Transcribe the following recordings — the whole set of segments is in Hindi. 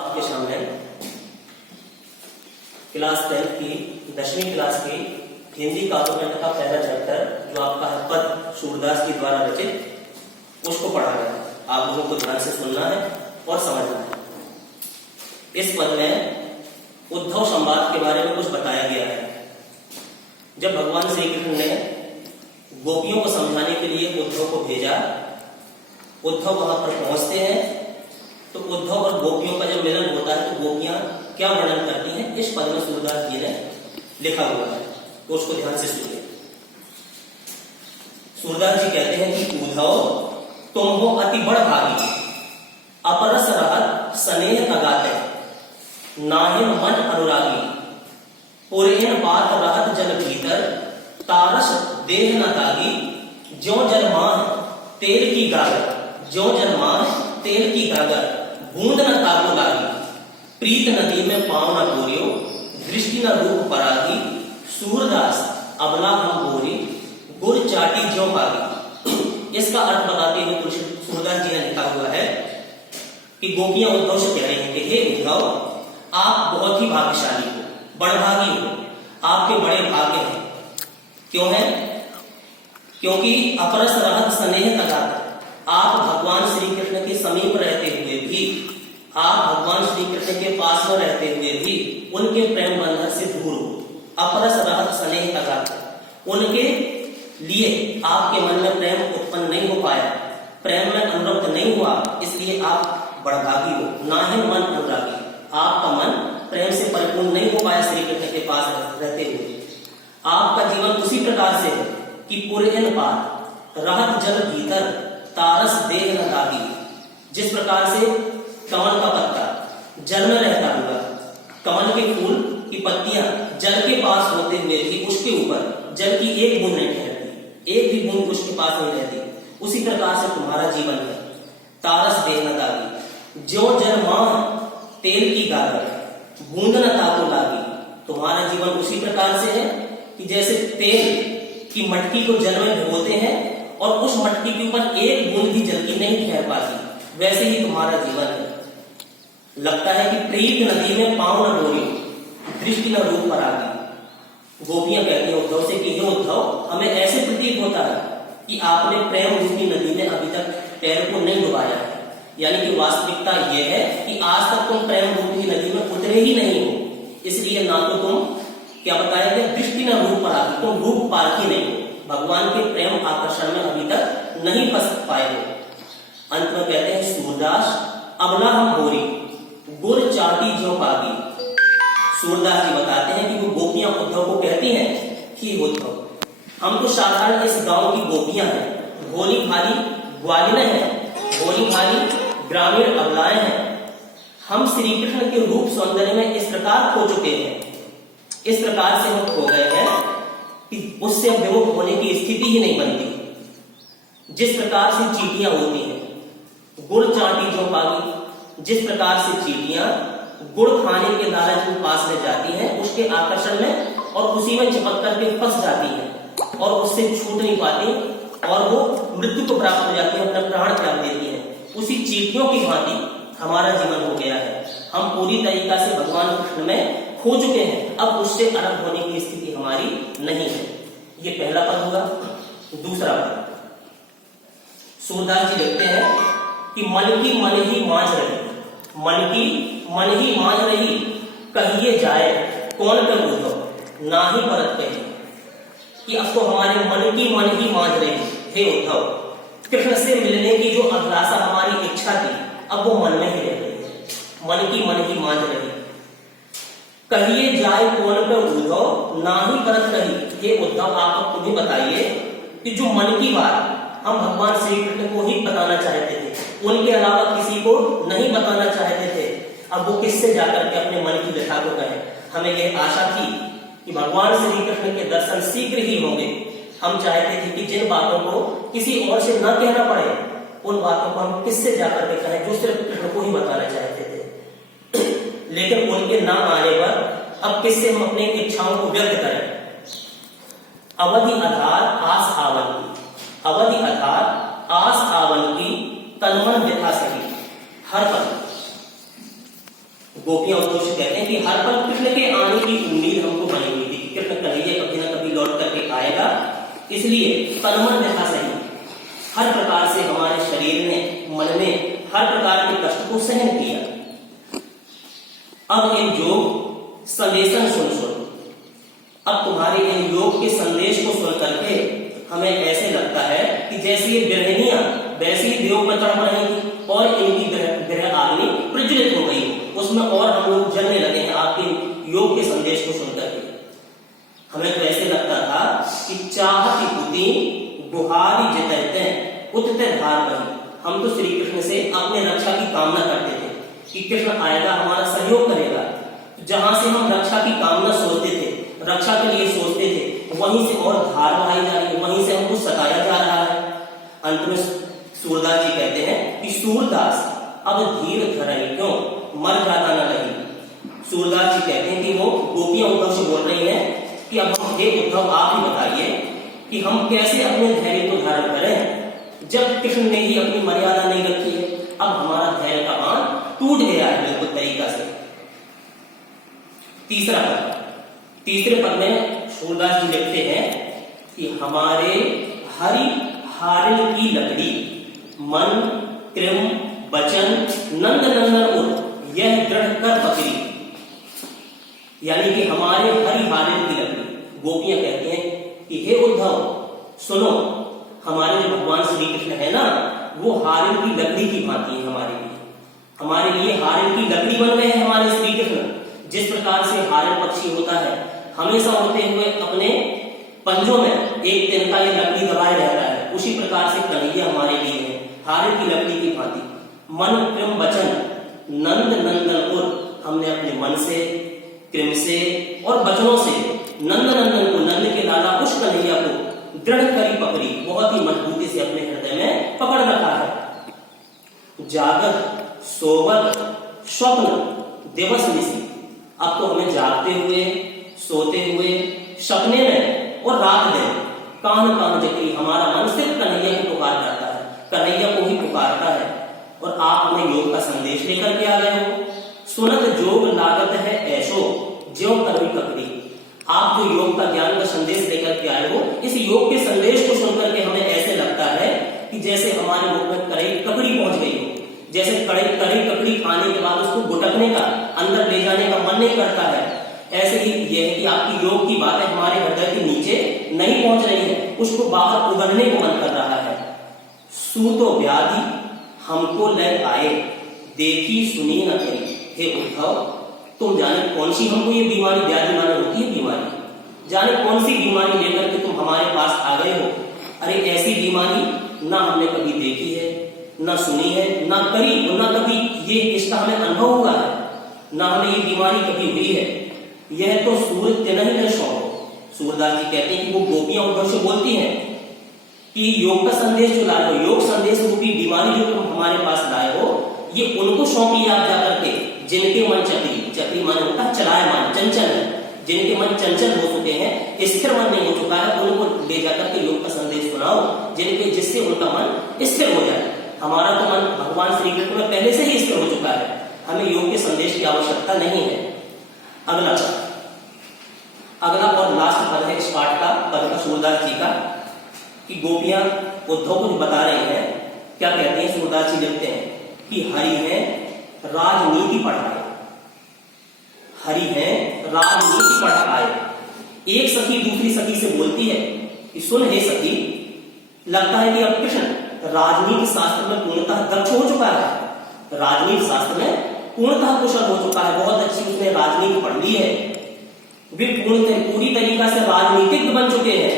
आपके सामने क्लास 10 की 10वीं क्लास की हिंदी काव्यखंड का पहला चैप्टर जो आपका है पद सूरदास जी द्वारा रचित उसको पढ़ा गया। आप लोगों को ध्यान से सुनना है और समझना है। इस पद में उद्धव संवाद के बारे में कुछ बताया गया है। जब भगवान श्री कृष्ण ने गोपियों को समझाने के लिए उद्धव को भेजा, उद्धव वहां पर पहुंचते हैं तो उद्धव और गोपियों का जब मिलन होता है तो गोपियां क्या वर्णन करती हैं, इस पद में सूरदास जी ने लिखा हुआ है, तो उसको ध्यान से सुनिए। सूरदास जी कहते हैं कि उद्धव तुम हो अति बड़ भागी, अपरस रहत स्नेह अगाते, नाहिन मन अनुरागी, पुरेन बात रहत जल भीतर, तारस देह न तागी, ज्यों जल मान तेल की गागर, ज्यों जल मान तेल की गागर, बूंद न ताको लागी, प्रीत नदी में पाँव न बोरियो, दृष्टि न रूप परागी, सूरदास अबला हम बोरी, गुड़ चाटी ज्यों पागी। इसका अर्थ बताते हुए सूरदास जी ने लिखा हुआ है कि गोपियां उद्धव से कह रही हैं कि हे उद्धव, आप बहुत ही भाग्यशाली हो, बड़भागी हो, आपके बड़े भाग्य हैं। क्यों है? क्योंकि अपरस रहत स्नेह तगात, आप भगवान श्री कृष्ण के समीप रहते हुए भी, आप भगवान श्री कृष्ण के पास में रहते हुए भी उनके प्रेम बंधन से दूर हो। अपरस रहत स्नेह तगात, उनके लिए आपके मन में प्रेम उत्पन्न नहीं हो पाया, प्रेम में अनुरक्त नहीं हुआ, इसलिए आप बड़भागी हो। नाहिन मन अनुरागी, आपका मन प्रेम से परिपूर्ण नहीं हो पाया श्री कृष्ण के पास रहते हुए। आपका जीवन उसी प्रकार से है कि पुरैन पात रहत जल भीतर, तारस देह न दागी। जिस प्रकार से कमल का पत्ता जल में रहता हुआ, कमल के फूल की पत्तियां जल के पास होते हुए भी उसके ऊपर जल की एक बूंद नहीं ठहरती, एक भी बूंद उसके पास नहीं रहती, उसी प्रकार से तुम्हारा जीवन है। तारस देह न दागी, ज्यों जल मान तेल की गागर, बूंद न ताको लागी। तुम्हारा जीवन उसी प्रकार से है कि जैसे तेल की मटकी को जल में भिगोते हैं और उस मटकी के ऊपर एक बूंद भी जल की नहीं ठहर पाती, वैसे ही तुम्हारा जीवन है। लगता है कि प्रीत नदी में पाँव न डोरी, दृष्टि न रूप परागी। गोपियां कहती हैं उद्धव से कि हे उद्धव, हमें ऐसे प्रतीत होता है कि आपने प्रेम रूपी नदी में अभी तक पैर को नहीं डुबाया है। यानी कि वास्तविकता यह है कि आज तक तुम प्रेम रूपी नदी में उतरे ही नहीं हो, इसलिए ना तो तुम क्या बताया गया, दृष्टि न रूप परागी, तुम रूप पारखी नहीं हो, भगवान के प्रेम आकर्षण में अभी तक नहीं फंस पाए हो। अंत में कहते हैं सूरदास अबला हम बोरी, गुड़ चाटी जो पागी। सूरदास जी बताते हैं कि वो गोपियां उद्धव को कहती हैं कि उद्धव, हम तो साधारण इस गांव की गोपियां हैं, भोली भाली ग्वालिनें हैं, भोली भाली ग्रामीण अबलाएं हैं। हम श्री कृष्ण के रूप सौंदर्य में इस प्रकार खो चुके हैं, इस प्रकार से हम खो गए हैं कि उससे विमुख होने की स्थिति ही नहीं बनती। जिस प्रकार से चींटियां होती हैं, गुड़ चाटी जो पागी, जिस प्रकार से चींटियां गुड़ खाने के लालच में पास में जाती हैं, उसके आकर्षण में और उसी में चिपक करके फंस जाती हैं और उससे छूट नहीं पाती और वो मृत्यु को प्राप्त हो जाती है, अपना प्राण त्याग देती है, उसी चींटियों की भांति हमारा जीवन हो गया है। हम पूरी तरीका से भगवान कृष्ण में खो चुके हैं, अब उससे अलग होने की स्थिति हमारी नहीं है। ये पहला पद होगा। दूसरा पद सूरदास जी लिखते हैं कि मन की मन ही मांझ रही, मन की मन ही मांझ रही, कहिए जाए कौन कर उद्धव, ना ही परत कहे। कि अब तो हमारे मन की मन ही मांझ रही, हे उद्धव, कृष्ण से मिलने की जो अभिलाषा हमारी इच्छा थी, अब वो मन में ही रह गई, मन की मन ही मांझ रही। कहिए जाए कौन कर उद्धव, ना ही परत कही। हे उद्धव, आप तुम्हें बताइए कि जो मन की बात हम भगवान श्री कृष्ण को ही बताना चाहते थे, उनके अलावा किसी को नहीं बताना चाहते थे, अब वो किससे जाकर के अपने मन की व्यथा को कहें। हमें यह आशा थी कि भगवान श्री कृष्ण के दर्शन शीघ्र ही होंगे। हम चाहते थे कि जिन बातों को किसी और से न कहना पड़े, उन बातों को हम किससे जाकर के कहें जो सिर्फ कृष्ण को ही बताना चाहते थे। लेकिन उनके न आने पर अब किससे हम अपनी इच्छाओं को व्यक्त करें। अवधि आधार आस आवन की, अवधि आधार आस आवन की, तनमन व्यथा सही। हर पद गोपियां उद्धव से कहते हैं कि हर पल कृष्ण के आने की उम्मीद हमको बनी हुई थी कि कृष्ण कन्हैया कभी ना कभी लौट करके आएगा, इसलिए तन मन व्यथा सही हर प्रकार से हमारे शरीर में मन में हर प्रकार के कष्ट को सहन किया। अब इन योग संदेशन सुन सुन, अब तुम्हारे इन योग के संदेश को सुन करके हमें ऐसे लगता है कि जैसे ये गृहिणियां वैसे ही देव पर चढ़ रही थी और इनकी ग्रह अग्नि प्रज्वलित हो गई, उसमें और हम लोग जलने लगे हैं आपके योग के संदेश को सुन करके। हमें तो ऐसे लगता था कि चाहती पुती गुहारी जितते उतते धार बही। हम तो श्री कृष्ण से अपने रक्षा की कामना करते थे कि कृष्ण आएगा हमारा सहयोग करेगा। जहां से हम रक्षा की कामना सोचते थे, रक्षा के लिए सोचते थे, वहीं से और धार बहाई जा रही है, वहीं से हमको सताया जा रहा है। अंत में सूरदास जी कहते हैं कि सूरदास अब धीर धरई क्यों मर जाता न लगी। सूरदास जी कहते हैं कि वो गोपियां उद्धव से बोल रही हैं कि अब हम हे उद्धव आप ही बताइए कि हम कैसे अपने धैर्य को धारण करें जब कृष्ण ने ही अपनी मर्यादा नहीं रखी है। अब हमारा धैर्य का बांध टूट गया है बिल्कुल तरीका से। तीसरा पद, तीसरे पद में सूरदास जी लिखते हैं कि हमारे हरि हारिल की लकड़ी मन कृम बचन नंद नंदन उर यह दृढ़ कर पकड़ी। यानी कि हमारे हरि हारिल की लकड़ी, गोपियां कहते हैं कि हे उद्धव सुनो, हमारे जो भगवान श्री कृष्ण है ना वो हारिल की लकड़ी की भांति है हमारे लिए हारिल की लकड़ी बन गए हैं हमारे श्री कृष्ण। जिस प्रकार से हारिल पक्षी होता है हमेशा उड़ते हुए अपने पंजों में एक तिनका या लकड़ी दबाए रहता है, उसी प्रकार से कन्हैया हमारे लिए है हारिल की लकड़ी की भांति। मन कृम वचन नंद नंदन उर, हमने अपने मन से कृम से और वचनों से नंद नंदन को नंद के लाला उस कन्हैया को दृढ़ करी पकड़ी, बहुत ही मजबूती से अपने हृदय में पकड़ रखा है। जागत सोवत स्वप्न दिवस निशी, अब तो हमें जागते हुए सोते हुए सपने में और रात दिन कान कान जकरी हमारा मन सिर्फ कन्हैया की पुकार करता है, कन्हैया को ही पुकारता है। और आप हमें योग का संदेश लेकर के आ गए हो। सुनत जोग लागत है ऐसो ज्यों करवी ककड़ी, आप जो योग का ज्ञान का संदेश लेकर के आए हो, इस योग के संदेश को सुनकर के हमें ऐसे लगता है कि जैसे हमारे मुख में कड़ई ककड़ी पहुंच गई हो, जैसे कड़ी ककड़ी खाने के बाद उसको गुटकने का अंदर ले जाने का मन नहीं करता है। ऐसे ही यह है कि आपकी योग की बातें हमारे हृदय के नीचे नहीं पहुंच रही है, उसको बाहर उगलने को मन कर रहा है। सूतो व्याधि हमको ले आए देखी सुनी न करी, हे उद्धव तुम जाने कौन सी हमको ये बीमारी व्याधि माने होती है बीमारी, जाने कौन सी बीमारी लेकर के तुम हमारे पास आ गए हो। अरे ऐसी बीमारी ना हमने कभी देखी है, ना सुनी है, ना करी, और ना कभी ये इसका हमें अनुभव हुआ है, ना हमें ये बीमारी कभी हुई है। यह तो सूरज नहीं है शौ। सूरदास जी कहते हैं कि वो गोपियां उद्धव से बोलती हैं कि योग का संदेश जो लाए हो, योग संदेश रूपी बीमारी जो तुम हमारे पास लाए हो, ये उनको सौंपी आप जाकर के जिनके मन चक्री मन होता है चलायमान चंचल है, जिनके मन चंचल हो चुके हैं, स्थिर मन नहीं हो चुका है, उनको ले जाकर के योग का संदेश सुनाओ जिससे उनका मन स्थिर हो जाए। हमारा तो मन भगवान श्री कृष्ण में पहले से ही स्थिर हो चुका है, हमें योग के संदेश की आवश्यकता नहीं है। अगला और लास्ट पद है इस पाठ का, पद का सूरदास जी का, कि गोपियां उद्धव को बता रहे हैं, क्या कहते हैं सूरदास जी लिखते हैं कि हरि है राजनीति पढ़ाए, हरि है राजनीति पढ़ाए। एक सखी दूसरी सखी से बोलती है कि सुन हे सखी, लगता है कि अब कृष्ण राजनीति शास्त्र में पूर्णतः दक्ष हो चुका है, राजनीति शास्त्र में पूर्णतः कुशल हो चुका है, बहुत अच्छी उसने राजनीति पढ़ ली है, वे पूरी तरीका से राजनीतिज्ञ बन चुके हैं।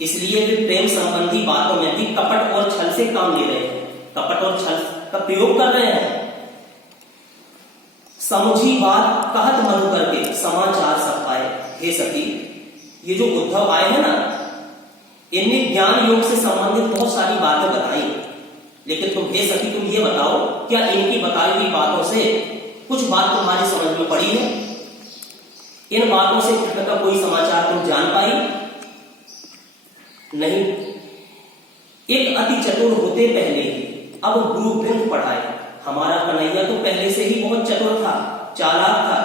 इसलिए वे प्रेम संबंधी बातों में भी कपट और छल से काम ले रहे हैं, कपट और छल का प्रयोग कर रहे हैं। समुझी बात कहत मधु करके समाचार सब पाए, हे सखी ये जो उद्धव आए हैं ना, इनने ज्ञान योग से संबंधित बहुत सारी बातें बताई, लेकिन तुम हे सखी तुम ये बताओ क्या इनकी बताई हुई बातों से कुछ बात तुम्हारी समझ में पड़ी है? इन बातों से कृष्ण का कोई समाचार तुम जान पाई? नहीं। एक अति चतुर होते पहले ही अब गुरु ग्रंथ पढ़ाए, हमारा कन्हैया तो पहले से ही बहुत चतुर था, चालाक था,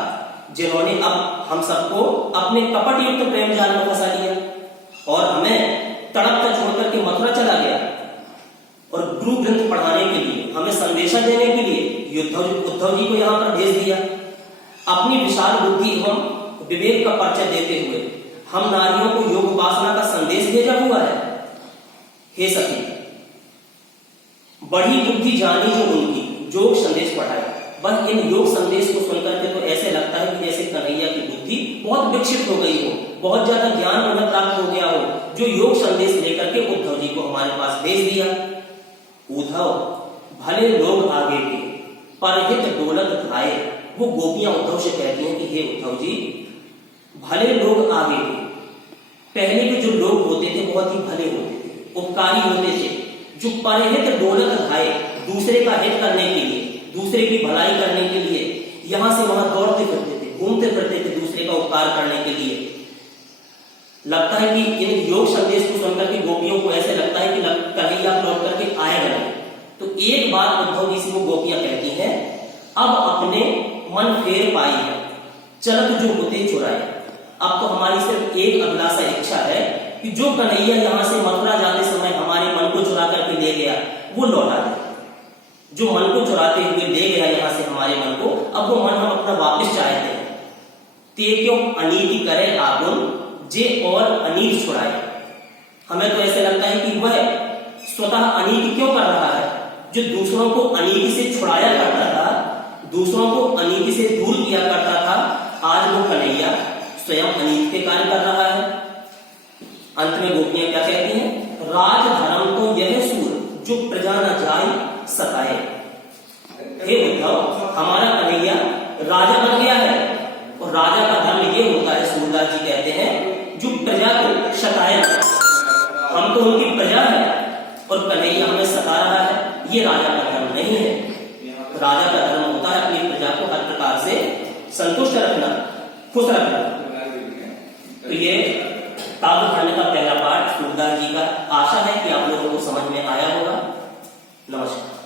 जिन्होंने अब हम सबको अपने कपट युक्त प्रेम जाल में फंसा लिया और हमें तड़प कर छोड़कर के मथुरा चला गया और गुरु ग्रंथ पढ़ाने के लिए, हमें संदेशा देने के लिए उद्धव जी को यहाँ पर भेज दिया। अपनी विशाल बुद्धि एवं विवेक का परिचय देते हुए हम नारियों को योग उपासना का संदेश भेजा हुआ है। हे सखी, बड़ी बुद्धि जानी जो उनकी, योग संदेश पढ़ाए। बस इन योग संदेश को सुनकर के तो ऐसे लगता है कि जैसे कन्हैया की बुद्धि बहुत विकसित हो गई हो, बहुत ज्यादा ज्ञान उन्हें प्राप्त हो गया हो, जो योग संदेश लेकर के उद्धव जी को हमारे पास भेज दिया। उद्धव भले लोग आगे के परहित दौलत खाए। वो गोपियां उद्धव से कहती हैं कि हे उद्धव जी, भले लोग आगे के, पहले के जो लोग होते थे बहुत ही भले होते थे, उपकारी होते थे, जो परहित दौलत खाए, दूसरे का हित करने के लिए, दूसरे की भलाई करने के लिए यहां से वहां दौड़ते फिरते थे, घूमते फिरते थे दूसरे का उपकार करने के लिए। लगता है कि इन योग संदेश को सुनकर के गोपियों को ऐसे लगता है कि कन्हैया लौट करके आएगा नहीं। तो एक बार उद्धव जी से वो गोपियां कहती हैं, अब अपने मन फेर पाई है, चलत जो होते चुराए। अब तो हमारी सिर्फ एक अभिलाषा इच्छा है कि जो कन्हैया यहां से मथुरा जाते समय हमारे मन को चुरा करके ले गया वो लौटा दे। जो मन को चुराते हुए ले गया यहां से हमारे मन को, अब वो मन हम अपना वापस चाहते हैं। ते क्यों अनीति करे आगुन, जे और अनीति छुड़ाए। हमें तो ऐसे लगता है कि वह स्वतः अनीति क्यों कर रहा है, जो दूसरों को अनीति से छुड़ाया करता था, दूसरों को अनीति से दूर किया करता था, आज वो कन्हैया स्वयं अनीति के कार्य कर रहा है। अंत में गोपियां क्या कहती हैं, राज धर्म को यह सूर, जो प्रजा न जाए सताए। हे उद्धव, हमारा कन्हैया राजा बन गया है और राजा का धर्म ये होता है, सूरदास जी कहते हैं, जो प्रजा को सताए। हम तो उनकी प्रजा है और कन्हैया हमें सता रहा है, ये राजा का धर्म नहीं है। राजा का धर्म होता है अपनी प्रजा को हर प्रकार से संतुष्ट रखना, खुश रखना। तो ये काव्य खंड का पहला पाठ सूरदास जी का, आशा है कि आप लोगों को समझ में आया होगा। नमस्कार।